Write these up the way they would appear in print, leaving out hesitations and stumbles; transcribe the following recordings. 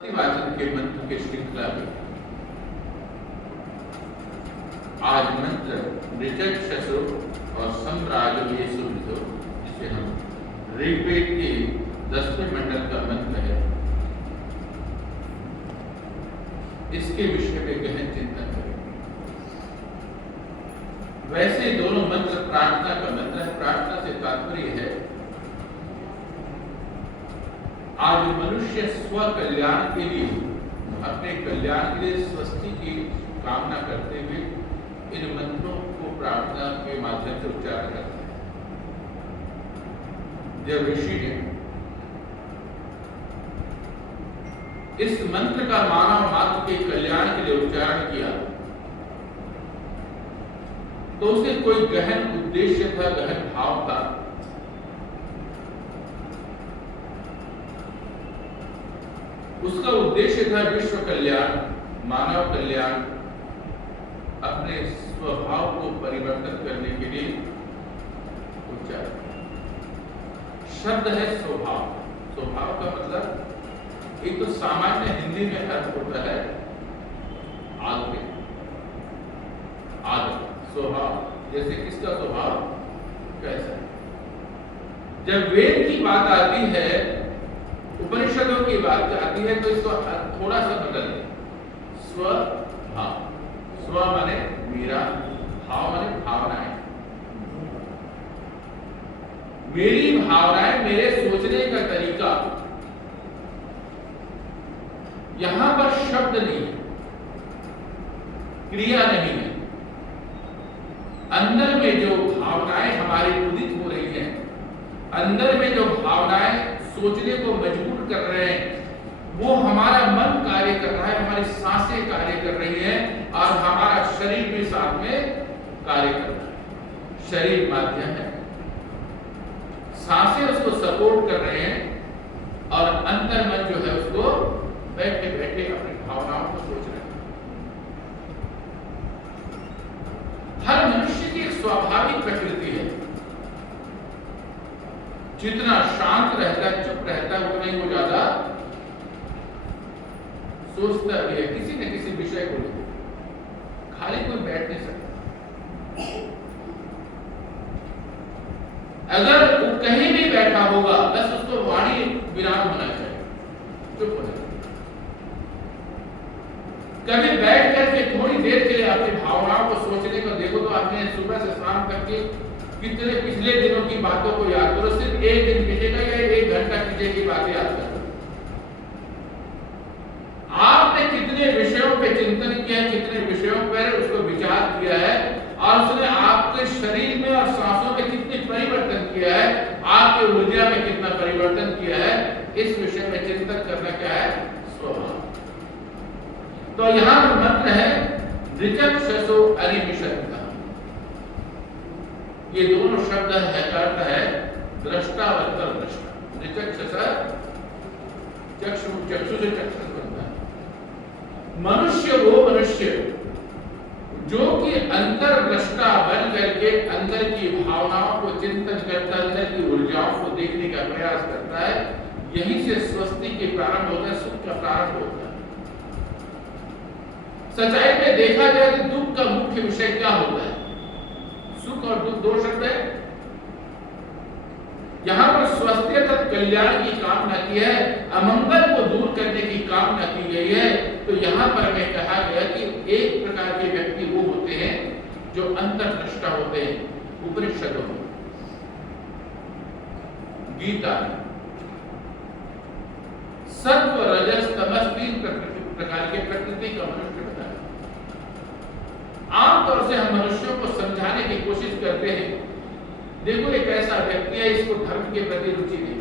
वाचन के मंत्र के श्रृंखला में आज मंत्र ऋचक्षसो और सम्राजवेशो विदो, जिसे हम ऋग्वेद के 10वें मंडल का मंत्र है, इसके विषय में गहन चिंतन करेंगे। वैसे दोनों मंत्र प्रार्थना का मंत्र है। प्रार्थना से तात्पर्य है आज मनुष्य स्व कल्याण के लिए, अपने कल्याण के लिए स्वस्ति की कामना करते हुए इन मंत्रों को प्रार्थना के माध्यम से उच्चारण करते हैं। जब ऋषि ने इस मंत्र का मानव मात्र के कल्याण के लिए उच्चारण किया तो उसे कोई गहन उद्देश्य था, गहन भाव था। उसका उद्देश्य था विश्व कल्याण, मानव कल्याण, अपने स्वभाव को परिवर्तन करने के लिए उच्चारण। शब्द है स्वभाव। स्वभाव का मतलब एक तो सामान्य हिंदी में अर्थ होता है आदत, स्वभाव, जैसे किसका स्वभाव कैसा है। जब वेद की बात आती है, उपनिषदों की बात आती है, तो इसको थोड़ा सा बदल दें। स्वभाव, स्व माने मेरा, भाव माने भावनाएं। मेरी भावनाएं, मेरे सोचने का तरीका। यहां पर शब्द नहीं है, क्रिया नहीं है। अंदर में जो भावनाएं हमारी उदित हो रही हैं, अंदर में जो भावनाएं सोचने को मजबूर कर रहे हैं, वो हमारा मन कार्य कर रहा है, हमारी सांसें कार्य कर रही हैं और हमारा शरीर भी साथ में कार्य कर रहा है। शरीर माध्यम है, सांसें उसको सपोर्ट कर रहे हैं और अंतर मन जो है उसको बैठे बैठे अपनी भावनाओं को सोच रहे हैं। हर मनुष्य की एक स्वाभाविक प्रकृति है। जितना शांत रहता है, चुप रहता है, उतना ही वो ज्यादा सोचता भी है किसी न किसी विषय को लेकर। खाली कोई बैठ नहीं सकता। अगर वो कहीं भी बैठा होगा, बस उसको वाणी विराम होना चाहिए, चुप होना चाहिए। कभी बैठ करके थोड़ी देर के लिए अपनी भावनाओं को सोचने को देखो तो आपने सुबह से शाम तक के कितने पिछले दिनों की बातों को याद करो। सिर्फ एक दिन पीछे का या 1 घंटा पीछे की बातें याद करो। आपने कितने विषयों पे चिंतन किया है, कितने विषयों पर उसको विचार किया है और उसने आपके शरीर में और सांसों में कितने परिवर्तन किया है, आपके ऊर्जा में कितना परिवर्तन किया है, इस विषय में चिंतन करना क्या है? स्वभाव। तो यहां पर मंत्र है ऋचक्षसो अनिमिषत्। ये दोनों शब्द है का अर्थ है दृष्टा वर्तन दृष्टा। ऋचक्षस चक्षु, चक्षु से चक्षुष बनता है। मनुष्य वो मनुष्य जो कि अंतर दृष्टा बन करके अंदर की भावनाओं को चिंतन करता, अंदर की ऊर्जाओं को देखने का प्रयास करता है। यहीं से स्वस्ति के प्रारंभ होता है, सुख का प्रारंभ होता है। सच्चाई में देखा जाए तो दुख का मुख्य विषय क्या होता है? सुख और दुख दो शब्द है। यहां पर स्वास्थ्य तथा कल्याण की कामना की है, अमंगल को दूर करने की कामना की गई है। तो यहां पर हमें कहा गया कि एक प्रकार के व्यक्ति वो होते हैं जो अंतर्दृष्टा होते हैं। उपनिषदों में, गीता में सत्व रजस तमस 3 प्रकार के प्रकृति का मनुष्य बताया। आमतौर से हम मनुष्यों को समझाने की कोशिश करते हैं, देखो एक ऐसा व्यक्ति है, इसको धर्म के प्रति रुचि नहीं।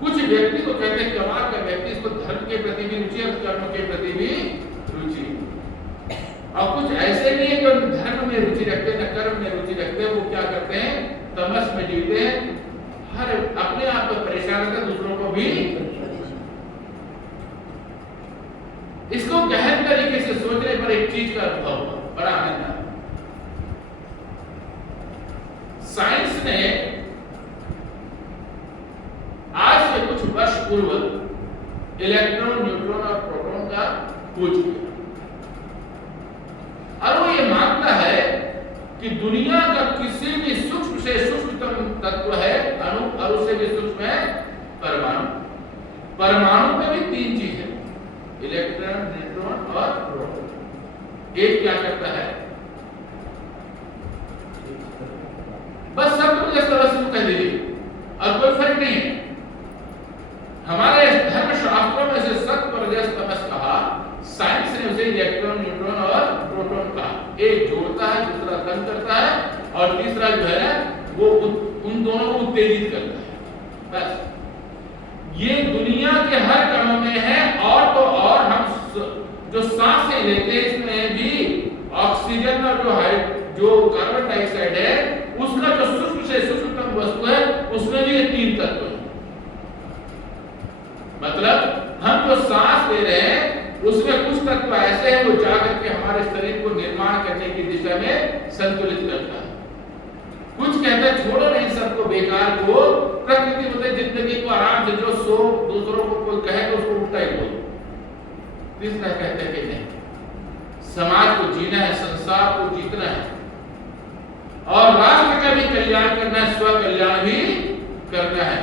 कुछ व्यक्ति को कहते हैं कमाल का व्यक्ति, इसको धर्म के प्रति भी रुचि और कर्म के प्रति भी रुचि। और कुछ ऐसे नहीं है जो धर्म में रुचि रखते हैं, न कर्म में रुचि रखते हैं। वो क्या करते हैं? तमस में जीते हैं, हर अपने आप को परेशान करते, दूसरों को भी। इसको गहन तरीके से सोचने पर एक चीज का अनुभव हुआ, बड़ा आनंद आया। साइंस ने आज से कुछ वर्ष पूर्व इलेक्ट्रॉन, न्यूट्रॉन और प्रोटॉन का खोज किया। और वो ये मानता है कि दुनिया का किसी भी सूक्ष्म से सूक्ष्मतम तत्व है अणु, और उससे भी सूक्ष्म है परमाणु। परमाणु में भी 3 चीज है, इलेक्ट्रॉन, न्यूट्रॉन और प्रोटॉन। एक क्या करता है, बस सब कुछ इस तरह से कह दीजिए और कोई फर्क नहीं है। हमारे धर्मशास्त्रों में से सत्व, रजस, तमस कहा, साइंस ने उसे इलेक्ट्रॉन, न्यूट्रॉन और प्रोटॉन कहा। एक जोड़ता है, दूसरा तंग करता है, और तीसरा जो है वो उन दोनों को उत्तेजित करता है। बस ये दुनिया के हर कणों में है। और तो और हम जो सांसें लेते हैं इसमें भी ऑक्सीजन और जो कार्बन डाइऑक्साइड है, उसका जो सूक्ष्म से सूक्ष्मतम वस्तु है उसमें भी ये 3 तत्व है। मतलब हम जो सांस ले रहे हैं उसमें कुछ तत्व ऐसे हैं वो जाकर के हमारे शरीर को निर्माण करने की दिशा में संतुलित करता है। कुछ कहते हैं छोड़ो नहीं सबको, बेकार को, प्रकृति मतलब जिंदगी को आराम से जो सो, दूसरों को कोई कहे तो उसको उल्टा ही बोलो। तीसरा कहते हैं कि नहीं, समाज को जीना है, संसार को जीतना है, और राष्ट्र का भी कल्याण करना है, स्व कल्याण भी करना है।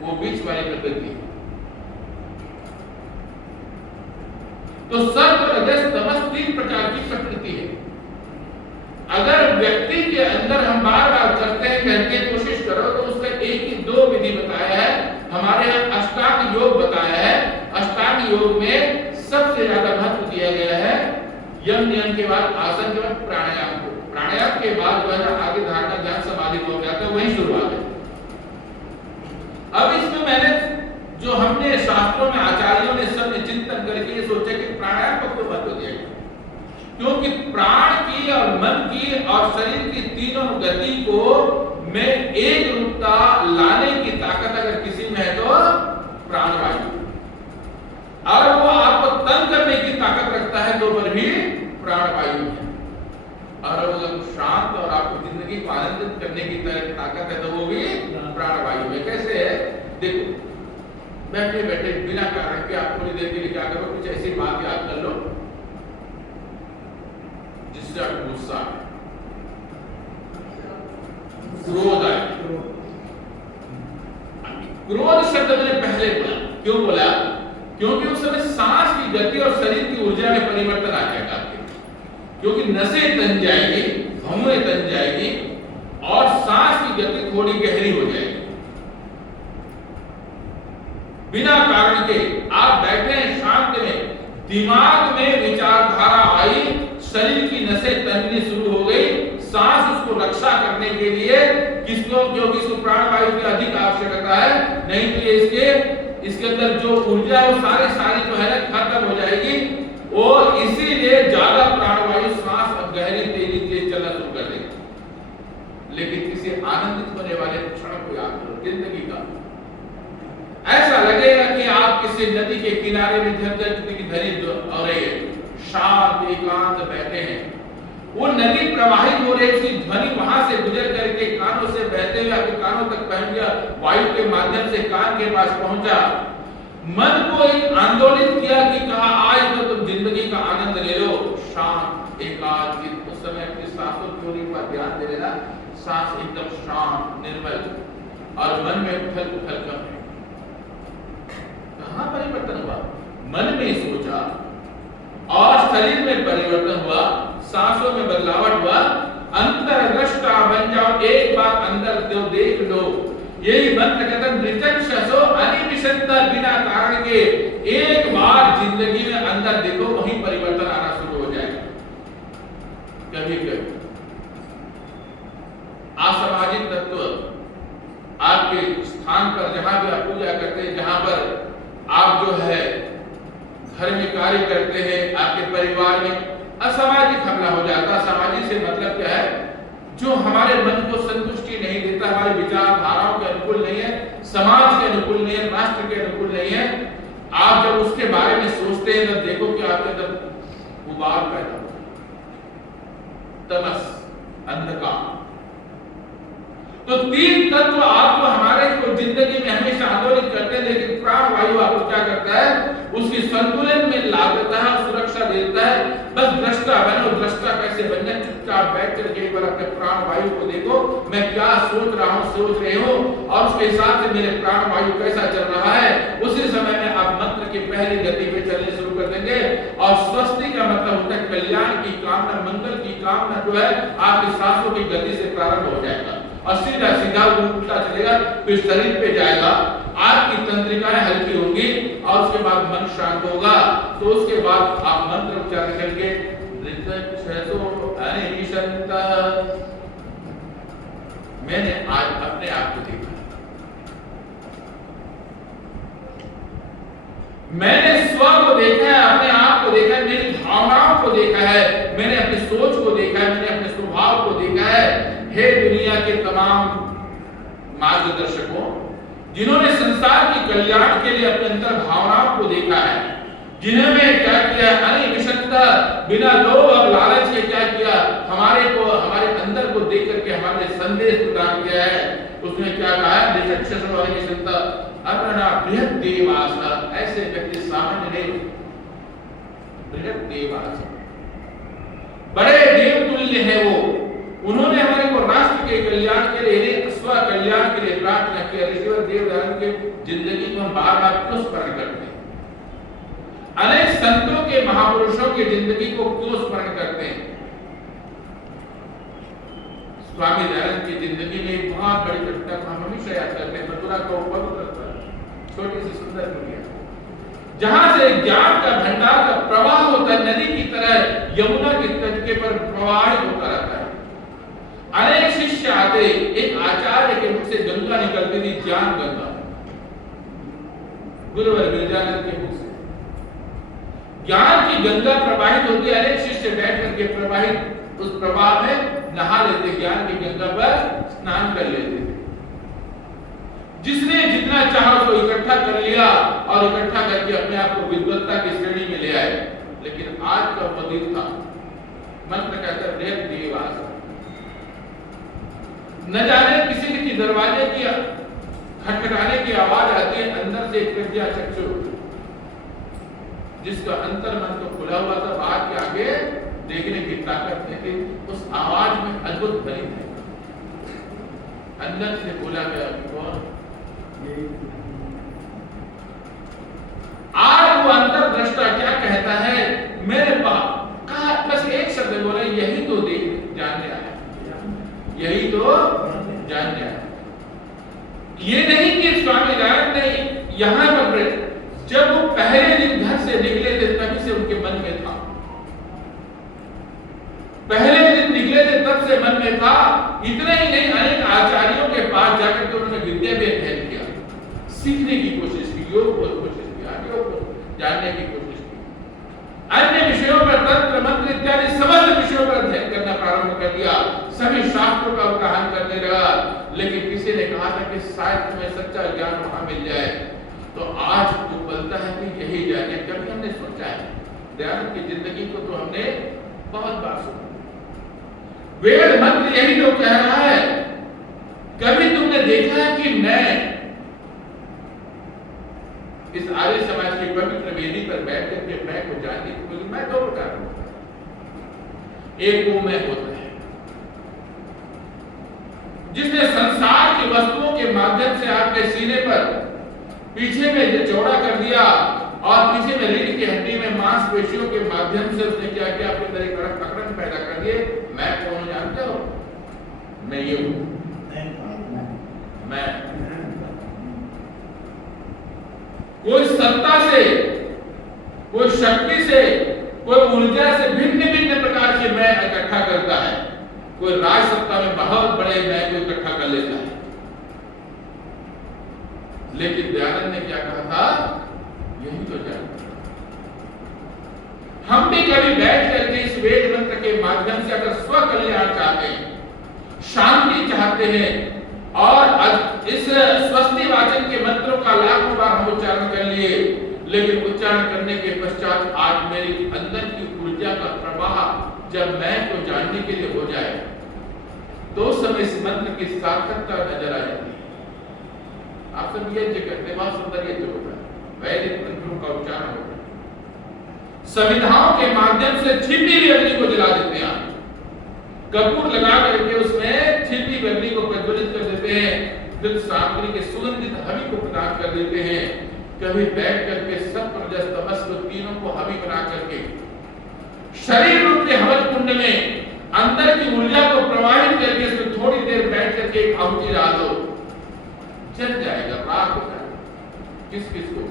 वो बीच वाली प्रकृति है। तो सत्व, रजस, तमस 3 प्रकार की प्रकृति है। अगर व्यक्ति के अंदर हम बार बार करते हैं, कहते हैं कोशिश करो, तो उसका एक ही 2 विधि बताया है। हमारे यहाँ अष्टांग योग बताया है। अष्टांग योग में सबसे ज्यादा महत्व दिया गया है यम नियम के बाद, आसन के बाद प्राणायाम को। प्राणायाम के बाद जो है ना आगे धारणा, ध्यान, समाधि हो जाता है, वही शुरुआत है। अब इसमें मैंने जो हमने शास्त्रों में आचार्यों ने सब ने चिंतन करके ये सोचा कि प्राणायाम को क्यों महत्व दिया गया, क्योंकि प्राण की और मन की और शरीर की तीनों गति को में एक रूपता लाने की ताकत अगर किसी में है तो प्राणवायु, और वो आपको तंग करने की ताकत रखता है तो पर भी प्राणवायु है। और अगर शांत और आपको जिंदगी को आनंदित करने की ताकत है तो वो भी प्राणवायु है। कैसे है देखो, बैठे बैठे बिना कारण के आप थोड़ी देर के लिए क्या करो, कुछ ऐसी बात याद कर लो जिससे आपको गुस्सा आए, क्रोध आए। क्रोध शब्द मैंने पहले बोला, क्यों बोला, क्योंकि उस समय सांस की गति और शरीर की ऊर्जा में परिवर्तन आ जाएगा आपके, क्योंकि नसें तन जाएगी, धमनियां तन जाएगी और सांस की गति थोड़ी गहरी हो जाएगी। बिना कारण के आप बैठे हैं शांत में, दिमाग में विचारधारा आई, शरीर की नसें तननी शुरू हो गई, सांस उसको रक्षा करने के लिए किसको, क्योंकि इसको प्राणवायु की अधिक आवश्यकता है, नहीं तो ये इसके अंदर जो ऊर्जा है वो सारी जो है ना खत्म हो जाएगी। और इसीलिए ज्यादा प्राणवायु सांस और गहरी तेजी तेज चलना शुरू कर देगी। लेकिन किसी आनंदित होने वाले क्षण को याद करो, जिंदगी का ऐसा लगेगा कि आप किसी नदी के किनारे में धनी हो रही है, शांत एकांत बैठे हैं, वो नदी प्रवाहित हो रही, उसकी ध्वनि वहां से गुजर करके कानों से बहते हुए आपके कानों तक पहुंच गया, वायु के माध्यम से कान के पास पहुंचा, मन को एक आंदोलित किया कि कहा आज तो तुम जिंदगी का आनंद ले लो, शांत एकांत। उस समय अपनी सांसों की ओर पर ध्यान दे लेना, सांस एकदम शांत निर्मल, और मन में उथल पुथल कम है। कहां परिवर्तन हुआ, मन में सोचा और शरीर में परिवर्तन हुआ, सांसों में बदलाव हुआ, अंतर्दृष्टा बन जाओ, एक बार अंदर जो देख लो। यही मंत्र कहता है निचक्षसो अनिविशंता, बिना कारण के एक बार जिंदगी में अंदर देखो, वहीं परिवर्तन आना शुरू हो जाएगा। कभी कभी असामाजिक तत्व आपके स्थान पर, जहां भी आप पूजा करते हैं, जहां पर आप जो है घर में कार्य करते हैं, आपके परिवार में असामाजिक हमला हो जाता है। सामाजिक से मतलब क्या है, जो हमारे मन को संतुष्टि नहीं देता, हमारे विचारधाराओं के अनुकूल नहीं है, समाज के अनुकूल नहीं है, राष्ट्र के अनुकूल नहीं है, आप जब उसके बारे में सोचते हैं तो देखो कि आपके अंदर उबाल पैदा होता है, तमस, अंधकार। तो 3 तत्व आपको हमारे को जिंदगी में हमेशा आंदोलित करते हैं, लेकिन प्राण वायु आपको क्या करता है, उसकी संतुलन में ला देता है, सुरक्षा देता है। बस दृष्टा बनो। दृष्टा कैसे बनना, चुपचाप बैठ कर एक बार अपने प्राण वायु को देखो, मैं क्या सोच रहा हूँ, सोच रहे हो, और उसके हिसाब से मेरे प्राण वायु कैसा चल रहा है। उसी समय में आप मंत्र की पहली गति पे चलने शुरू कर देंगे। और स्वस्ति का मतलब होता है कल्याण की कामना, मंगल की कामना जो है आपकी सांसों की गति से प्रारंभ हो जाएगा और सीधा सीधा उल्टा चलेगा, फिर शरीर पे जाएगा, आपकी तंत्रिकाएं हल्की होंगी और उसके बाद मन शांत होगा। तो उसके बाद आप मंत्र उच्चारण करके मैंने आज अपने आप को देखा, मैंने स्व को देखा है, अपने आप को देखा है, मेरी भावनाओं को देखा है, मैंने अपनी सोच को देखा है, मैंने अपने स्वभाव को देखा है। हे दुनिया के तमाम मार्गदर्शकों, जिन्होंने संसार की कल्याण के लिए अपने अंतर भावनाओं को देखा है, जिन्होंने क्या किया, अनिविषक्ता बिना लोभ और लालच के क्या किया, हमारे को हमारे अंदर को देख करके हमारे संदेश प्रदान किया है। उसने क्या कहा, अपना बृहद देवासा, ऐसे व्यक्ति सामान्य नहीं, बृहद देवासा, बड़े देवतुल्य है वो। उन्होंने हमारे को राष्ट्र के कल्याण के लिए, स्व कल्याण के लिए प्रार्थना किया। ऋषिवर देवदान के जिंदगी को हम बार बार क्यों स्मरण करते हैं, अनेक संतों के महापुरुषों की जिंदगी को क्यों स्मरण करते हैं। स्वामी दयानंद की जिंदगी में एक बहुत बड़ी घटना को हम हमेशा याद करते हैं। मथुरा का पवित्र छोटी सी सुंदर दुनिया, जहां से ज्ञान का भंडार का प्रवाह होता है, नदी की तरह यमुना के तट के पर प्रवाहित होता रहता है। अनेक शिष्य आते, एक आचार्य के मुख से गंगा निकलती थी, ज्ञान गंगा, गुरुवर गिरिजानंद के मुख से ज्ञान की गंगा प्रवाहित होती है। अनेक शिष्य बैठ करके प्रवाहित उस प्रवाह में नहा लेते, ज्ञान की गंगा पर स्नान कर लेते थे। जिसने जितना चाहा उसको इकट्ठा कर लिया और इकट्ठा करके अपने आप को विद्वत्ता की श्रेणी में ले आए। लेकिन आज का वजीर था, मंत्र कहता है देवास, न जाने किसी की दरवाजे की खटखटाने की आवाज आती है, अंदर से एक प्रज्ञा चक्षु, जिसका अंतर मन तो खुला हुआ था, बाहर के आगे देखने की ताकत है कि उस आवाज में अद्भुत ध्वनि है। अंदर से बोला गया कौन, आज वो अंतर दृष्टा क्या कहता है, मेरे पास कहा, बस एक शब्द बोला, यही तो देख जानने आया, यही तो जानने आया। ये नहीं कि स्वामी दयानंद ने यहां पर, जब वो पहले दिन घर से निकले थे तभी से उनके मन में था, पहले दिन निकले थे तब से मन में था। इतना ही नहीं, अनेक आचार्यों के पास जाकर के उन्होंने विद्या भी अध्ययन किया, सीखने की कोशिश की, योग को कोशिश की, आगे को जानने की कोशिश की, अन्य विषयों पर, तंत्र मंत्र इत्यादि समस्त विषयों पर अध्ययन करना प्रारंभ कर दिया, सभी शास्त्रों का उल्लाहन करने लगा। लेकिन किसी ने कहा था कि शायद तुम्हें सच्चा ज्ञान वहां मिल जाए। तो आज वो बोलता है कि यही जाने, कभी हमने सोचा है, दयानंद की जिंदगी को तो हमने बहुत बार सुना, वेद मंत्र यही तो कह रहा है। कभी तुमने देखा है कि मैं इस आर्य समाज की पवित्र वेदी पर बैठ करके मैं को जानती हूं, मैं दो प्रकार होता है, एक वो मैं होता है जिसने संसार की वस्तुओं के माध्यम से आपके सीने पर पीछे में चौड़ा कर दिया और पीछे में रीढ़ की हड्डी में मांसपेशियों के माध्यम से उसने क्या किया, अपने अंदर एक अकड़न पैदा कर दिए। मैं कौन जानते हो, मैं ये हूं, मैं कोई सत्ता से, कोई शक्ति से, कोई ऊर्जा से भिन्न भिन्न प्रकार के मैं इकट्ठा करता है। कोई राज सत्ता में बहुत बड़े मैं को इकट्ठा कर लेता है। लेकिन दयानंद ने क्या कहा था, यही तो जानता। हम भी कभी बैठ करके इस वेद मंत्र के माध्यम से अगर स्व कल्याण चाहते हैं, शांति चाहते हैं और इस स्वस्ति वाचन के मंत्रों का लाखों बार हम उच्चारण कर लिए, लेकिन उच्चारण करने के पश्चात आज मेरी अंदर की ऊर्जा का प्रवाह जब मैं को जानने के लिए हो जाए, तो उस समय इस मंत्र की सार्थकता नजर आ जाती है। आप सब यज्ञ करते, बहुत सुंदर यज्ञ होता है। वैदिक मंत्रों का उच्चारण होता है। संविधाओं के माध्यम से छिपी हुई अग्नि को जला देते हैं। कपूर लगा करके उसमें छिपी हुई अग्नि को प्रज्वलित कर देते हैं, फिर सामग्री के सुगंधित हवि को प्रदान कर देते हैं। कभी बैठ करके सत्व रजस तमस को तीनों को हवि बना करके शरीर रूप के हवन कुंड में अंदर की ऊर्जा को प्रवाहित करके इसमें थोड़ी देर बैठ करके एक आहुति डाल दो, जल जाएगा, राख हो जाएगा। किस किस को?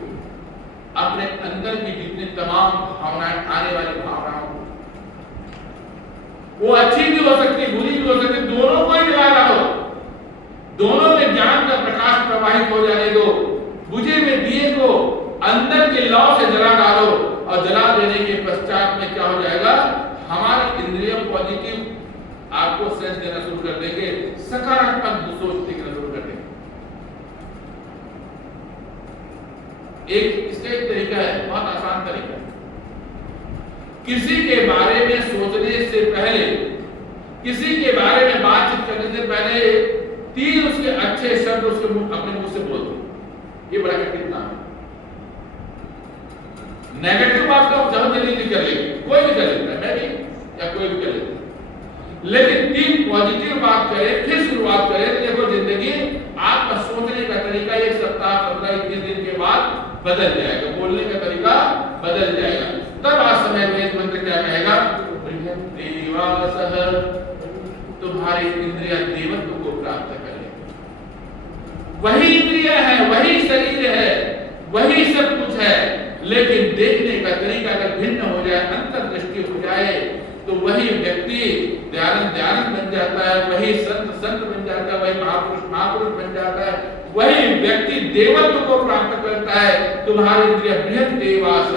अपने अंदर की जितनी तमाम भावनाएं, आने वाली भावनाओं, वो अच्छी भी हो सकती, बुरी भी हो सकती, दोनों को ही जला डालो। दोनों में ज्ञान का प्रकाश प्रवाहित हो जाने दो। बुझे हुए दिए को अंदर के लौ से जला डालो, और जला देने के पश्चात में क्या हो जाएगा? हमारी इंद्रिय पॉजिटिव आपको सेंस देना शुरू कर देंगे, सकारात्मक सोच देखना शुरू कर देंगे। इसका एक तरीका है, बहुत आसान तरीका है। किसी के बारे में सोचने से पहले, किसी के बारे में बातचीत करने से पहले 3 उसके अच्छे शब्द उसके अपने मुंह से बोल दो। ये बड़ा कठिन काम है। नेगेटिव बात तो जब जल्दी कर लेंगे, कोई भी कर लेता है, मैं भी या कोई भी कर लेता है, लेकिन 3 पॉजिटिव बात करें, फिर शुरुआत करें, तो देखो जिंदगी आपका सोचने का तरीका 1 सप्ताह 15-21 दिन के बाद बदल जाएगा, बोलने का तरीका बदल जाएगा। तब आज समय वेद मंत्र क्या कहेगा? देवासः, तुम्हारी इंद्रियां देवत्व को प्राप्त करें। वही इंद्रिय है, वही शरीर है, वही सब कुछ है, लेकिन देखने का तरीका अगर भिन्न हो जाए, अंतर्दृष्टि हो जाए, तो वही व्यक्ति ध्यान बन जाता है, वही संत बन जाता है, वही महापुरुष बन जाता है, वही व्यक्ति देवत्व को प्राप्त करता है। तुम्हारी इंद्रिय बृहत देवास,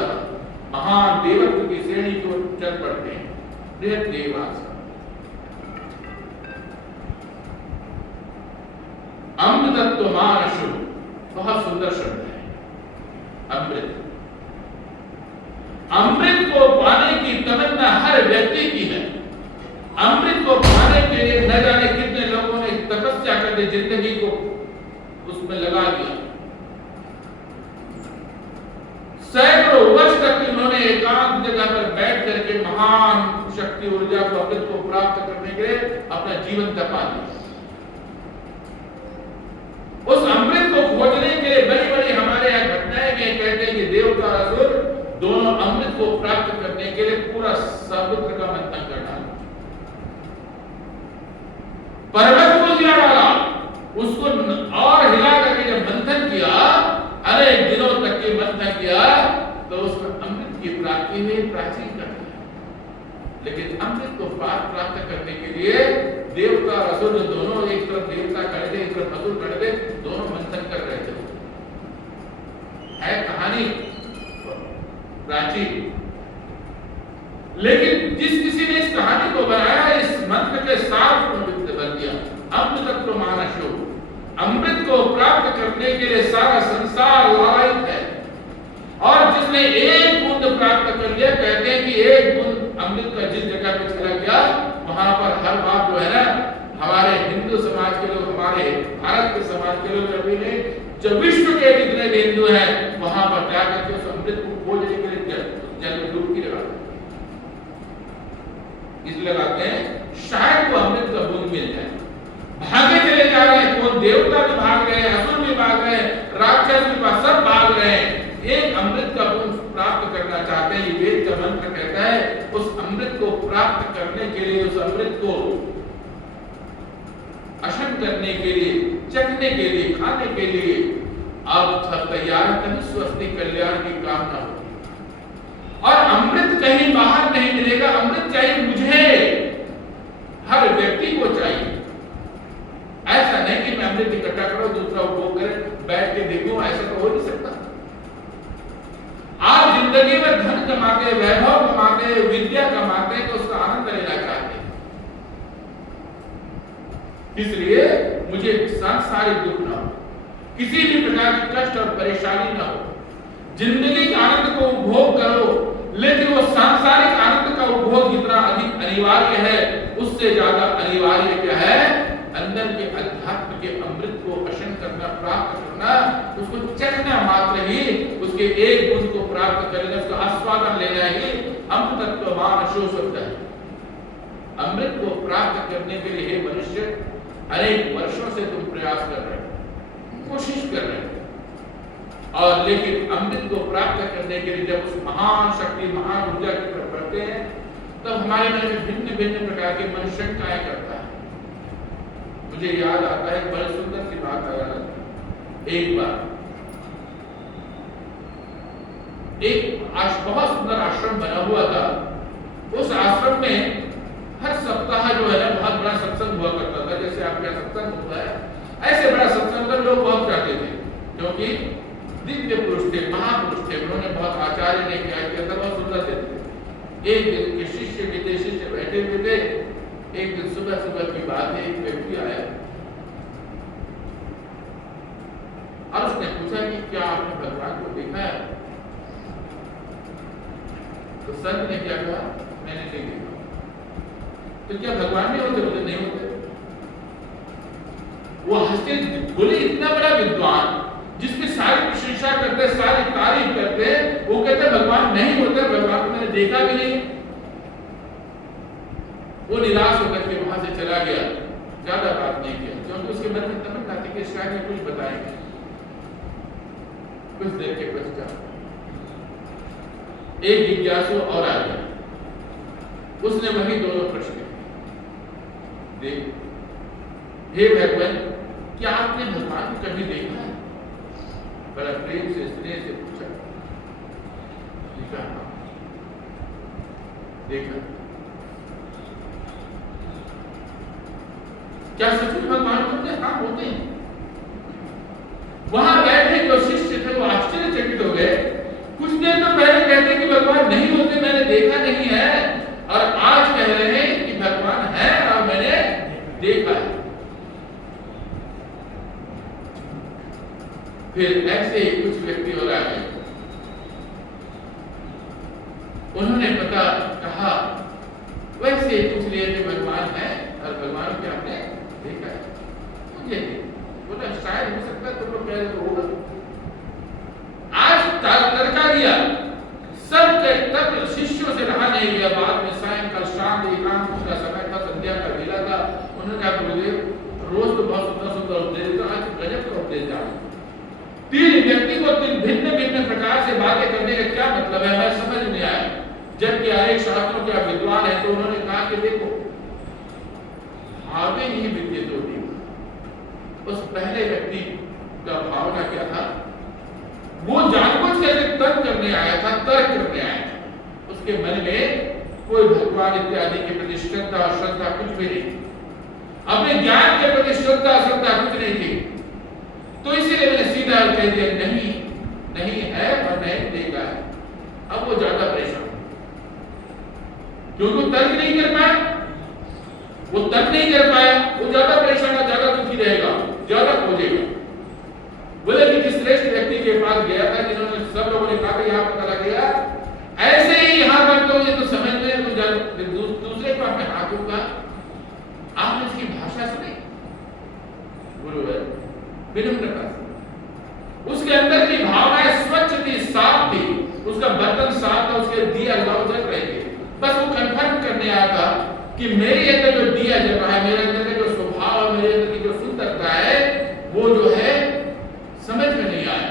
महान देवत्व की श्रेणी को चल पड़ते हैं। बृहत देवास, अमृतत्व मानशु, बहुत सुंदर शब्द है अमृत। अमृत को पाने की तमन्ना हर व्यक्ति की है। अमृत को पाने के लिए न जाने कितने लोगों ने तपस्या करके जिंदगी को उसमें लगा दिया। सैकड़ों वर्ष तक उन्होंने एकांत जगह पर बैठ करके महान शक्ति ऊर्जा को, अमृत को प्राप्त करने के लिए अपना जीवन तपा दिया। उस अमृत को खोजने के लिए बड़ी बड़ी हमारे यहाँ घटनाएं भी कहते हैं कि देवता और असुर दोनों अमृत को प्राप्त करने के लिए पूरा समुद्र का मंथन कर डाला, पर्वत को गिरा डाला, उसको और हिला करके जब मंथन किया, अनेक दिनों तक के मंथन किया, तो उसमें अमृत की प्राप्ति हुई, प्राचीन कर दिया। लेकिन अमृत को प्राप्त करने के लिए देवता और असुर दोनों, एक तरफ देवता खड़े थे, एक तरफ असुर खड़े थे, दोनों मंथन कर रहे थे। है कहानी प्राचीन, लेकिन जिस किसी ने इस कहानी को बनाया, इस मंत्र के साथ बन दिया। अमृतत्व मानशो, अमृत को प्राप्त करने के लिए सारा संसार लालायित है, और जिसने एक बूंद प्राप्त कर लिया, कहते हैं कि एक बूंद अमृत का जिस जगह पे चला गया, वहां पर हर बात जो है ना, हमारे हिंदू समाज के लोग, हमारे भारत के समाज के लोग अभी ने, जो विश्व के जितने भी हिंदू हैं, वहां पर जाकर के उस अमृत को खोजने के लिए जल में डुबकी लगाते हैं। इसलिए लगाते हैं शायद वो अमृत का बूंद मिल जाए। भागे चले जा रहे हैं, कौन देवता भी भाग रहे हैं, असुर भी भाग रहे हैं, राक्षस भी सब भाग रहे हैं, एक अमृत का बूंद प्राप्त करना चाहते हैं। ये वेद का मंत्र कहता है, उस अमृत को प्राप्त करने के लिए, उस अमृत को अशन करने के लिए, चखने के लिए, खाने के लिए अब सब तैयार है, तभी स्वस्ति कल्याण की कामना होगी। और अमृत कहीं बाहर नहीं मिलेगा, अमृत चाहिए मुझे, हर व्यक्ति को चाहिए। ऐसा नहीं कि मैं अमृत इकट्ठा करो, दूसरा उपभोग करे, बैठ के देखूं, ऐसा तो हो नहीं सकता। आप जिंदगी में धन कमाते, वैभव कमाते, विद्या कमाते, तो उसका आनंद लेना चाहते हैं। इसलिए मुझे सांसारिक दुख ना हो, किसी भी प्रकार की कष्ट और परेशानी ना हो, जिंदगी के आनंद को उपभोग करो, लेकिन वो सांसारिक आनंद का उपभोग जितना अधिक अनिवार्य है, उससे ज्यादा अनिवार्य क्या है? अंदर के अध्यात्म के अमृत को अशन करना, प्राप्त करना, उसको चखना मात्र ही उसके एक बूंद को प्राप्त कर लेना, उसका आस्वादन लेना ही अमृतत्ववान शो शब्द है। अमृत को प्राप्त करने के लिए हे मनुष्य अनेक वर्षों से तुम प्रयास कर रहे हो, कोशिश कर रहे हो, और लेकिन अमृत को प्राप्त करने के लिए जब उस महान शक्ति महान ऊर्जा की तरफ बढ़ते हैं तब हमारे मन में भिन्न भिन्न प्रकार के मन शंकाएं करता है। मुझे याद आता है बड़ी सुंदर सी बात आया। एक बार एक बहुत सुंदर आश्रम बना हुआ था। उस आश्रम में हर सप्ताह जो है ना बहुत बड़ा सत्संग हुआ करता था। जैसे आपके यहाँ सत्संग होता है ऐसे बड़ा सत्संग लोग बहुत चाहते थे, क्योंकि दिव्य पुरुष थे, महापुरुष थे, उन्होंने बहुत आचार्य ने क्या किया था, बहुत सुंदर थे। एक दिन के शिष्य विदेशी शिष्य बैठे हुए थे। एक दिन सुबह सुबह की बात है, एक व्यक्ति आया और उसने पूछा कि क्या आपने भगवान को देखा है? तो संत ने क्या कहा, मैंने नहीं देखा। तो क्या भगवान नहीं होते? बोले नहीं होते। वो हंसते बोले इतना बड़ा विद्वान जिसकी सारी प्रशंसा करते, सारी तारीफ करते, वो कहते भगवान नहीं होते, भगवान को मैंने देखा भी नहीं। वो निराश होकर के वहां से चला गया, ज्यादा बात नहीं किया, क्योंकि उसके मन में तमन्ना थी कि शायद ये कुछ बताएंगे। कुछ देर के पश्चात एक जिज्ञासु और आ गया। उसने वही दोनों प्रश्न देख, हे भगवान क्या आपने भगवान को कभी देखा है? बड़ा प्रेम से स्नेह से पूछा। देखा। क्या सच में भगवान होते हैं? हाँ होते हैं। वहां बैठे जो शिष्य थे वो आश्चर्यचकित हो गए। कुछ देर तो पहले कहते कि भगवान नहीं होते, मैंने देखा नहीं है, और आज कह रहे हैं कि भगवान है और मैंने देखा है। फिर ऐसे ही कुछ व्यक्ति और आ गए। उन्होंने पता कहा वैसे ही पूछ लिया कि भगवान है और भगवान को आपने देखा है? मुझे बोला शायद हो सकता है, तुम लोग कह रहे हो होगा। आज तड़का दिया सब के तब शिष्यों से रहा नहीं गया। बाद में सायंकाल शाम एकांत का समय था, संध्या का वेला था। उन्होंने कहा बोले रोज तो बहुत सुंदर सुंदर उपदेश देता, आज गजब का उपदेश जा रहा। तीन व्यक्ति को तीन भिन्न भिन्न प्रकार से बातें करने का क्या मतलब है, मैं समझ नहीं आया। जबकि अनेक शास्त्रों के विद्वान है, तो उन्होंने कहा कि देखो भावे ही विद्युत होती। उस पहले व्यक्ति का भावना क्या था? वो जानबूझ कर तर्क करने आया था, तर्क करने आया था। उसके मन में कोई भगवान इत्यादि के प्रति श्रद्धा और श्रद्धा कुछ भी नहीं, अपने ज्ञान के प्रति श्रद्धा श्रद्धा कुछ नहीं थी। तो इसीलिए मैंने सीधा कह दिया नहीं नहीं है और नहीं देगा है। अब वो ज्यादा परेशान, क्योंकि वो तर्क नहीं कर पाया, वो तर्क नहीं कर पाया, वो ज्यादा परेशान है, ज्यादा दुखी रहेगा, ज्यादा खोजेगा। बोले कि किस श्रेष्ठ व्यक्ति के पास गया था जिन्होंने सब लोगों ने कहा कि यहाँ पता लग गया, ऐसे ही यहाँ पर तो ये तो समझ में तो दूसरे को अपने हाथों का आपने इसकी भाषा सुनी, गुरु है विनम्रता से। उसके अंदर की भावनाएं स्वच्छ थी, साफ थी, उसका बर्तन साफ था, उसके दिया अल्लाह जल रहे थे। बस वो कंफर्म करने आया था कि मेरे अंदर जो दिया जल रहा है, मेरे अंदर का जो स्वभाव, मेरे अंदर की जो सुंदरता है, वो जो है समझ में नहीं आया।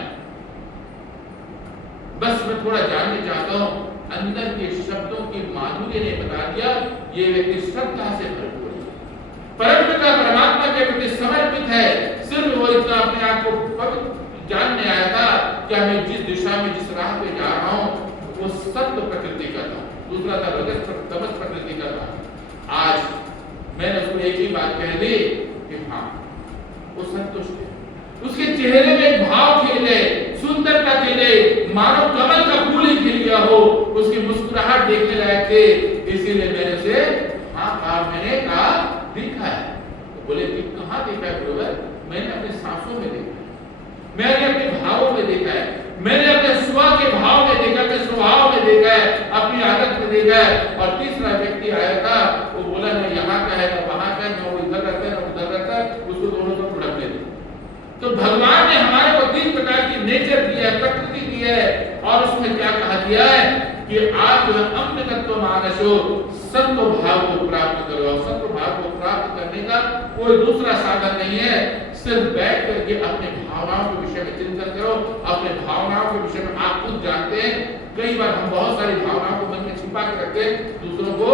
बस मैं थोड़ा जानना चाहता हूं। अंदर के शब्दों की माधुर्य ने बता दिया ये व्यक्ति श्रद्धा से भरपूर है, परमपिता परमात्मा के प्रति समर्पित है। सिर्फ वो इतना अपने आप को पवित्र जानने आया था कि मैं जिस दिशा में जिस राह पे जा रहा हूं वो सत्य प्रकृति का था, दूसरा था तमस प्रकृति का था। आज मैंने उसको एक ही बात कह दी कि हाँ वो संतुष्ट है। उसके चेहरे में एक भाव खिले, सुंदरता खिले, मानो कमल का फूल ही खिल गया हो, उसकी मुस्कुराहट देखने लायक थे। इसीलिए मैंने उसे हाँ कहा, मैंने कहा देखा है। तो बोले कि कहाँ देखा है ब्रदर? मैंने अपने सांसों में देखा है, मैंने अपने भावों में देखा है, मैंने अपने स्व के भाव में देखा, अपने स्वभाव में देखा है, अपनी आदत में देखा है। और तीसरा व्यक्ति आया था, वो बोला ना यहाँ का है ना वहां का, ना वो इधर रहता है ना उधर रहता है, उसको दोनों को भड़कने दे। तो भगवान ने हमारे को तीन प्रकार की नेचर दी है, प्रकृति दी है, कहा दिया है कि आप जो है अमृतत्व मानसो सत्व भाव को प्राप्त करो। सत्व भाव को प्राप्त करने का कोई दूसरा साधन नहीं है, सिर्फ बैठ करके अपने भावनाओं के विषय में चिंतन करो। अपने भावनाओं के विषय में आप खुद जानते हैं, कई बार हम बहुत सारी भावनाओं को मन में छिपा के रखते हैं, दूसरों को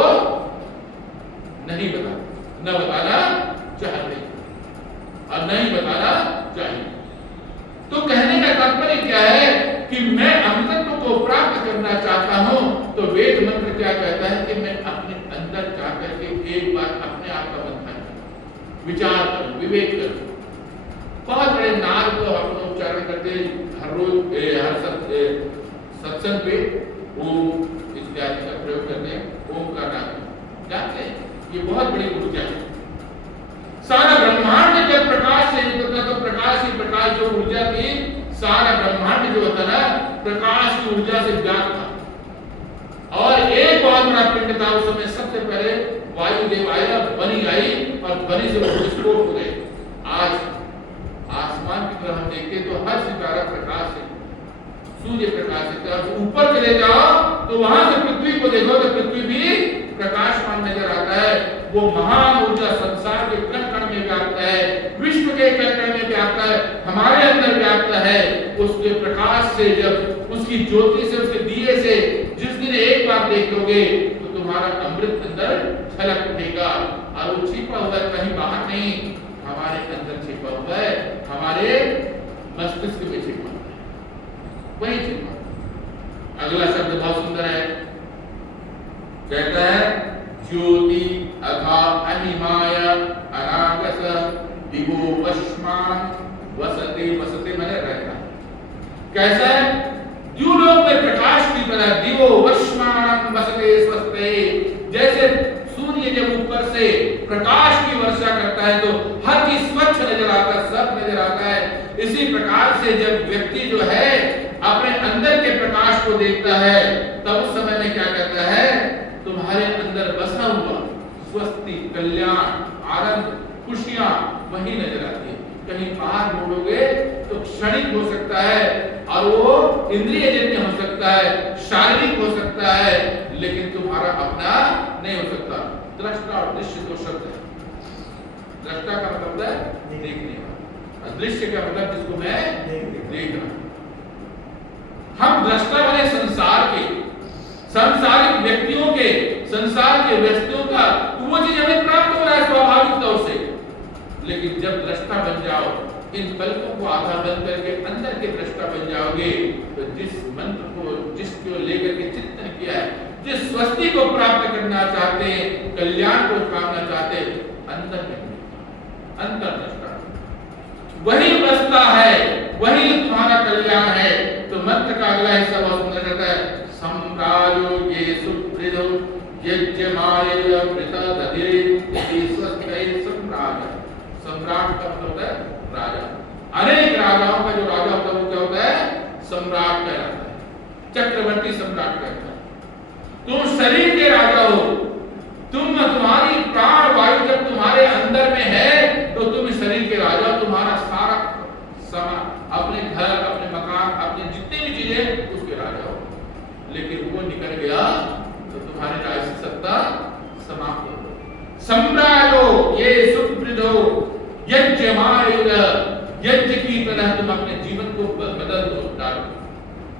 नहीं बताना चाहते और नहीं बताना चाहिए। तो कहने का तात्पर्य क्या है कि मैं अमृतत्व को प्राप्त करना चाहता हूं, तो वेद मंत्र क्या कहता है कि मैं अपने अंदर जाकर के एक बार अपने आप का मंथन करूं, विचार करूं, विवेक करूं। बहुत बड़े नाम को हम उच्चारण करते हर रोज हर सत्संग पे ओम इत्यादि का प्रयोग करते हैं। ओम का नाम जानते हैं, ये बहुत बड़ी ऊर्जा है। सारा ब्रह्मांड जब प्रकाश से युक्त होता तो प्रकाश ही प्रकाश जो ऊर्जा थी, सारा ब्रह्मांड जो होता ना प्रकाश की ऊर्जा से व्याप्त था। और एक बहुत बड़ा पिंड था उस समय, सबसे पहले वायुदेव आया, बनी आई और बनी से विस्फोट हो गए। आज आसमान की तरफ हम देखते तो हर सितारा प्रकाश है, सूर्य प्रकाश है। तरफ ऊपर चले जाओ तो वहां से पृथ्वी को देखो तो पृथ्वी भी प्रकाशमान नजर आता है। वो महान ऊर्जा संसार के कण कण में व्याप्त है, विश्व के कण कण में व्याप्त है, हमारे अंदर व्याप्त है। उसके प्रकाश से, जब उसकी ज्योति से, उसके दिए से जिस दिन एक बार देखोगे तो तुम्हारा अमृत अंदर छलक उठेगा। और वो छिपा हुआ कहीं बाहर नहीं, हमारे अंदर छिपा हुआ है, हमारे मस्तिष्क में छिपा हुआ है, वही छिपा। अगला शब्द बहुत सुंदर है, कहता है ज्योति अथा अनिमाय अनागस दिवो वश्मान वसते। वसते मैंने रहता कैसा है? द्युलोक में प्रकाश की तरह, दिवो वश्मान वसते स्वस्ते। जैसे सूर्य जब ऊपर से प्रकाश की वर्षा करता है तो हर चीज स्वच्छ नजर आता है, सब नजर आता है। इसी प्रकार से जब व्यक्ति जो है अपने अंदर के प्रकाश को देखता है, तब उस समय में क्या कहता है? तुम्हारे अंदर बसा हुआ स्वस्ति, कल्याण, आनंद, खुशियां वही नजर आती है। कहीं बाहर ढूंढोगे तो क्षणिक हो सकता है और वो इंद्रिय जन्य हो सकता है, शारीरिक हो सकता है, लेकिन तुम्हारा अपना नहीं हो सकता। दृष्टा और दृश्य दो शब्द है। दृष्टा का मतलब है देखने वाला, दृश्य का मतलब जिसको मैं देख रहा हूं। हम दृष्टा बने संसार के, सांसारिक व्यक्तियों के, संसार के व्यक्तियों का वो चीज हमें प्राप्त हो रहा है स्वाभाविक तौर से। लेकिन जब दृष्टा बन जाओ, इन पलकों को आधा बंद करके अंदर के दृष्टा बन जाओगे, तो जिस मंत्र को, जिसको लेकर के चिंतन किया है, जिस स्वस्ति को प्राप्त करना चाहते हैं, कल्याण को पाना चाहते हैं, अंदर में अंतर दृष्टा वही बसता है, वही तुम्हारा कल्याण है। तो मंत्र का अगला हिस्सा बहुत सुंदर रहता है, सम्राजो ये सुप्रिदो यज्ञमाय वृता दधिरे स्वस्ते सम्राज। सम्राट का मतलब है राजा। अनेक राजाओं का जो राजा होता है वो क्या होता है? सम्राट कहलाता है, चक्रवर्ती सम्राट कहता है। तुम शरीर के राजा हो, तुम्हारी प्राण वायु जब तुम्हारे अंदर में है तो तुम शरीर के राजा। तुम्हारा सारा अपने घर, अपने मकान, अपने जितने भी चीजें उसके राजा हो। लेकिन वो निकल गया तो तुम्हारी राजसी सत्ता समाप्त हो गई। सम्राजो ये सुप्रिदो यज्ञमाय, यज्ञ की तरह तुम अपने जीवन को बदल दो, डालो।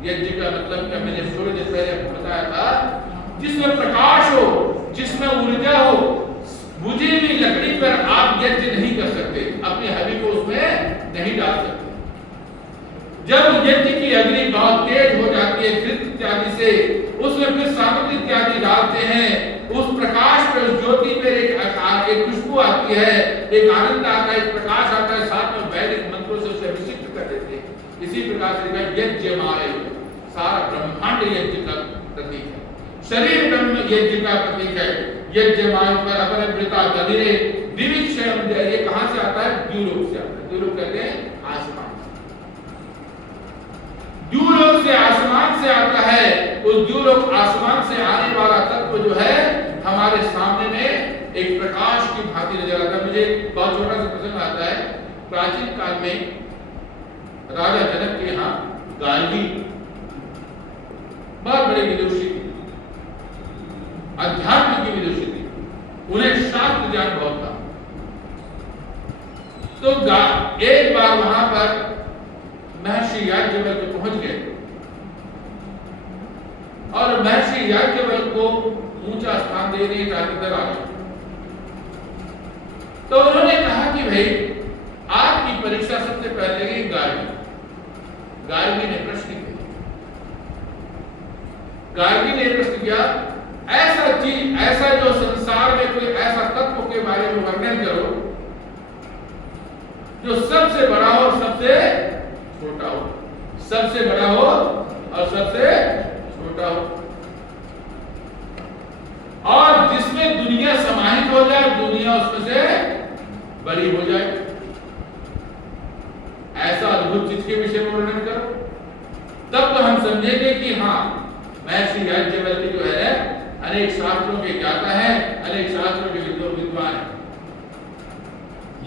यज्ञ का मतलब क्या? मैंने थोड़ी देर पहले बताया था, जिसमें प्रकाश हो, जिसमें ऊर्जा हो। बुझी हुई लकड़ी पर आप यज्ञ नहीं कर सकते, अपनी हवि को उसमें नहीं डाल सकते। जब यज्ञ की अग्नि बहुत तेज हो जाती है घृत इत्यादि से, उसमें फिर सामग्री इत्यादि डालते हैं, उस प्रकाश पर, उस ज्योति पर एक खुशबू आती है, एक आनंद आता है, एक प्रकाश आता है, साथ में वैदिक मंत्रों से उसे अभिषिक्त कर देते हैं। इसी प्रकार से यज्ञ मारे, सारा ब्रह्मांड यज्ञ का प्रतीक है, शरीर ब्रह्म यज्ञ का प्रतीक है। यज्ञ माय पर अपरिवृता दधिरे दिविक्षयम, ये कहां से आता है? द्युलोक से आता है। द्युलोक कहते हैं आसमान से। द्युलोक से आसमान से आता है। उस द्युलोक आसमान से आने वाला तत्व जो है हमारे सामने में एक प्रकाश की भांति नजर आता है। मुझे बहुत छोटा सा प्रसंग आता है। प्राचीन काल में राजा जनक के यहाँ गार्गी बड़े विदुषी थे, अध्यात्म की विदुषी थे, उन्हें शास्त्र ज्ञान बहुत था। तो एक बार वहां पर महर्षि याज्ञवल्क्य पहुंच गए और महर्षि याज्ञवल्क्य को ऊंचा स्थान देने का अधिकार आ गया। तो उन्होंने कहा कि भाई आपकी परीक्षा सबसे पहले लेगी गार्गी। गार्गी ने प्रश्न किया, गार्गी ने प्रश्न किया, ऐसा चीज, ऐसा जो संसार में कोई ऐसा तत्व के बारे में वर्णन करो जो सबसे बड़ा हो और सबसे छोटा हो, सबसे बड़ा हो और सबसे छोटा हो, और जिसमें दुनिया समाहित हो जाए, दुनिया उसमें से बड़ी हो जाए, ऐसा अद्भुत चीज के विषय में वर्णन करो। तब तो हम समझेंगे कि हाँ, महर्षि याज्ञवल्क्य जो है अनेक शास्त्रों के ज्ञाता है, अनेक शास्त्रों के विद्वान है।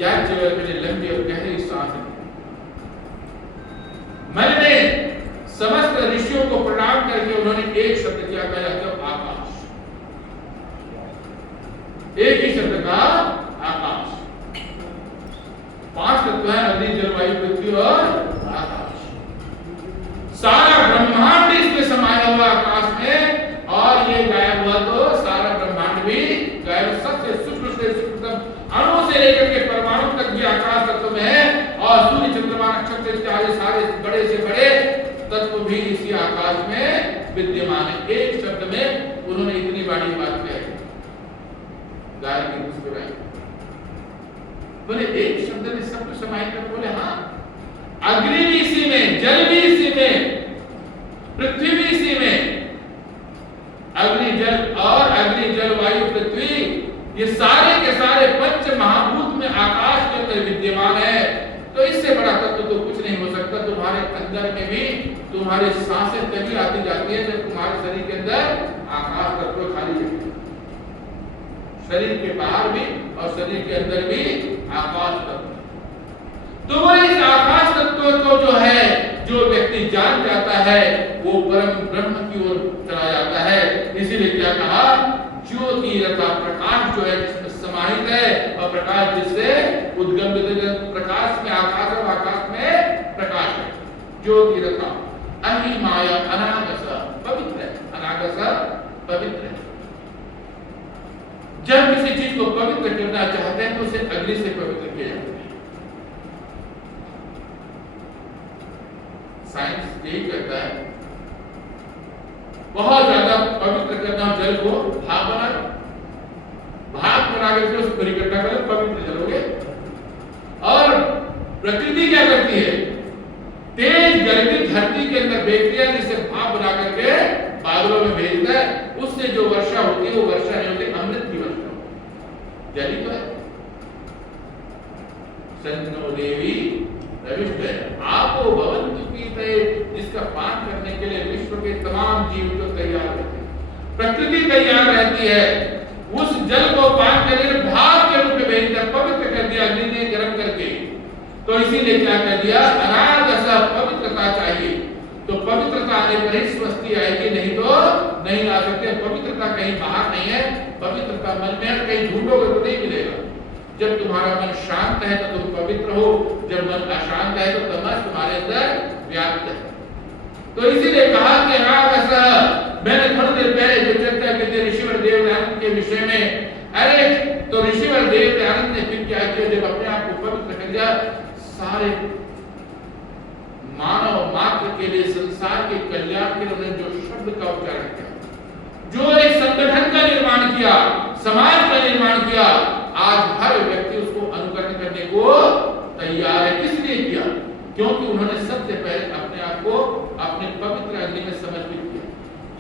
याज्ञवल्क्य ने लंबी और गहरी सांस ली। मन में समस्त ऋषियों को प्रणाम करके उन्होंने एक शब्द किया, कहा आकाश। एक ही शब्द का आकाश। 5 तत्व है, अग्नि, जल, वायु, पृथ्वी और आकाश। सारा ब्रह्मांड इसमें समाया हुआ आकाश में, और ये गायब हुआ तो सारा ब्रह्मांड भी गायब। सबसे सूक्ष्म से सूक्ष्मतम अणु से लेकर के परमाणु तक भी आकाश तत्व में है, और सूर्य, चंद्रमा, नक्षत्र इत्यादि सारे बड़े से बड़े तत्व भी इसी आकाश में विद्यमान है। एक शब्द में उन्होंने इतनी बड़ी बात कही। गार्गी मुस्कुराई, बोले एक शब्द ने सब कुछ समाहित कर, बोले हाँ, अग्नि भी इसी में, जल भी इसी में, पृथ्वी भी इसी में। अग्नि जल वायु पृथ्वी, ये सारे के सारे पंच महाभूत में आकाश के अंदर विद्यमान है। तो इससे बड़ा तत्व तो कुछ नहीं हो सकता। तुम्हारे अंदर में भी तुम्हारी सांसें तभी आती जाती है जब तुम्हारे शरीर के अंदर आकाश तत्व खाली है। शरीर के बाहर भी और शरीर के अंदर भी आकाश तत्व। तो वो इस आकाश तत्व को जो है, जो व्यक्ति जान जाता है, वो परम ब्रह्म की ओर चला जाता है। इसीलिए क्या कहा, ज्योति रथा, प्रकाश जो है जिसमें समाहित है, और प्रकाश जिससे उद्गमित, प्रकाश में आकाश और आकाश में प्रकाश है। ज्योति रथा अहि माया अनागस, पवित्र है, अनागस पवित्र है। जब किसी चीज को पवित्र करना चाहते हैं तो उसे अग्नि से पवित्र किया जाता है। साइंस यही कहता है, बहुत ज्यादा पवित्र करना जल को, भाप बना करके उसको इकट्ठा कर पवित्र जल हो गए। और प्रकृति क्या करती है, तेज गर्मी धरती के अंदर भेजती है, जिसे भाप बना करके बादलों में भेजता है। उससे जो वर्षा होती है वो वर्षा नहीं होती, अमृत की वर्षा होती है। जली तो है। संतो देवी रविष्ठ आपो भवन्तु पीते, जिसका पान करने के लिए विश्व के तमाम जीव तो तैयार रहते हैं, प्रकृति तैयार रहती है। उस जल को पान करके भाप के रूप में भेजकर पवित्र कर दिया अग्नि ने गर्म करके। तो इसीलिए क्या कर दिया, अनागस, पवित्रता चाहिए। तो पवित्रता आने पर ही स्वस्ति आएगी, नहीं तो नहीं आ सकते। पवित्रता कहीं बाहर नहीं है, पवित्रता मन में है। कहीं ढूंढोगे तो नहीं मिलेगा। जब तुम्हारा मन शांत है तो तुम पवित्र हो, जब मन अशांत है तो तमस तुम्हारे अंदर व्याप्त है। तो इसीलिए कहा कि अनागस। मैंने थोड़ी देर पहले जो चर्चा की थी ऋषिवर देवदयानंद के विषय में, अरे तो ऋषिवर देवदयानंद ने फिर क्या किया, जब अपने आप को पवित्र कर दिया, सारे मानव मात्र के लिए, संसार के कल्याण के लिए जो शब्द का उच्चारण किया, जो एक संगठन का निर्माण किया, समाज का निर्माण किया, आज हर व्यक्ति उसको अनुकरण करने को तैयार है। किस लिए किया, क्योंकि उन्होंने सबसे पहले अपने आप को अपने पवित्र अग्नि में समर्पित किया,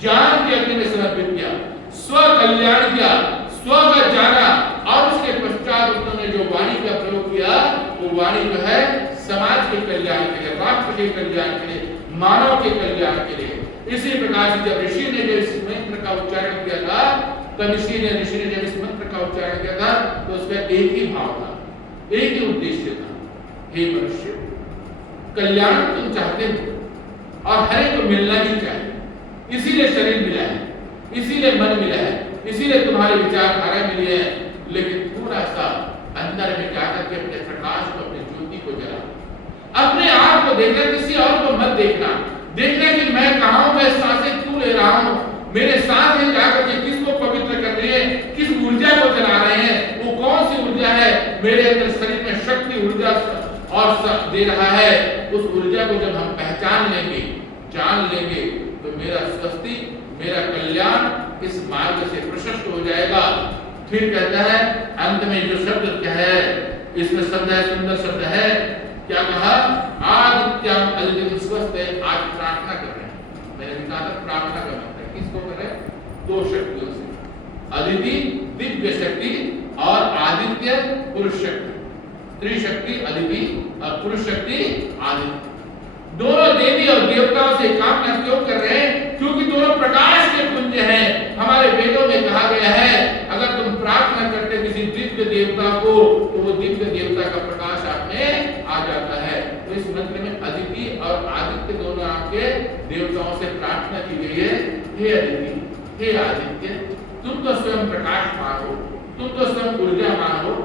ज्ञान के अग्नि में समर्पित किया, स्व कल्याण किया, स्व का जाना, और उसके पश्चात उन्होंने जो वाणी का प्रयोग किया, वो वाणी जो है समाज के कल्याण के लिए, राष्ट्र के कल्याण के लिए, मानव के कल्याण के लिए। इसी प्रकार से जब ऋषि ने जब इस मंत्र का उच्चारण किया था, तब ऋषि ने जब इस मंत्र का उच्चारण किया था, तो उसका एक ही भाव था, एक ही उद्देश्य था, हे मनुष्य, कल्याण तुम चाहते हो और हर एक को मिलना ही चाहिए। इसीलिए शरीर मिला है, इसीलिए मन मिला है, इसीलिए तुम्हारी विचारधारा मिली है। लेकिन थोड़ा सा अंदर में जाकर के अपने प्रकाश को, अपनी ज्योति को जला, अपने आप को देखना, किसी और को मत देखना। देखना कि मैं कहाँ हूं, मैं सांसें क्यों ले रहा हूं, मेरे सांस में जाकर के किसको पवित्र कर रही है, किस ऊर्जा को चला रहे हैं, वो कौन सी ऊर्जा है मेरे अंदर शरीर में शक्ति ऊर्जा और दे रहा है। उस ऊर्जा को जब हम पहचान लेंगे, जान लेंगे, तो मेरा स्वस्ति, मेरा कल्याण इस मार्ग से प्रशस्त हो जाएगा। फिर कहता है अंत में जो शब्द क्या है, इसमें शब्द है, सुंदर शब्द है, क्या कहा, आदित्यम अदिति स्वस्थ है। आज प्रार्थना कर रहे हैं, मैंने कहा था प्रार्थना का मतलब है किसको कर रहे हैं, दो शक्तियों से, अदिति दिव्य शक्ति और आदित्य पुरुष शक्ति, स्त्री शक्ति अदिति और पुरुष शक्ति आदित्य। दोनों देवी और देवताओं से कामना क्यों कर रहे हैं, क्योंकि दोनों प्रकाश के पुंज हैं। हमारे वेदों में कहा गया है अगर तुम प्रार्थना करते किसी दिव्य देवता को, तो वो दिव्य देवता का प्रकाश आप में आ जाता है। तो इस मंत्र में अदिति और आदित्य दोनों आपके देवताओं से प्रार्थना की गई है। हे अदिति, हे आदित्य, तुम तो स्वयं प्रकाशमान हो, तुम तो स्वयं ऊर्जामान हो,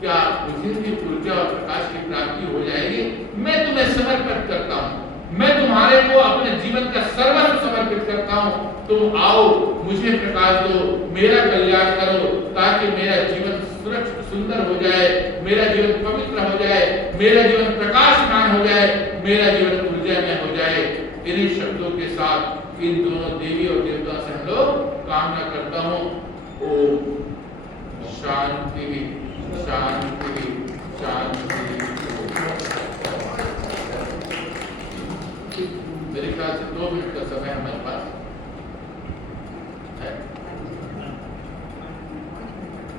क्या मुझे भी ऊर्जा और प्रकाश की प्राप्ति हो जाएगी। मैं तुम्हें समर्पित करता हूँ, मैं तुम्हारे को अपने जीवन का सर्वस्व समर्पित करता हूँ। तुम आओ, मुझे प्रकाश दो, मेरा कल्याण करो, ताकि मेरा जीवन सुरक्षित सुंदर हो जाए, मेरा जीवन पवित्र हो जाए, मेरा जीवन प्रकाशमान हो जाए, मेरा जीवन ऊर्जा में हो जाए। इन्हीं शब्दों के साथ इन दोनों देवी और देवताओं से हम लोग कामना करता हूँ। ओम शांति शांति शांति। मेरे ख्याल से 2 मिनट का समय हमारे पास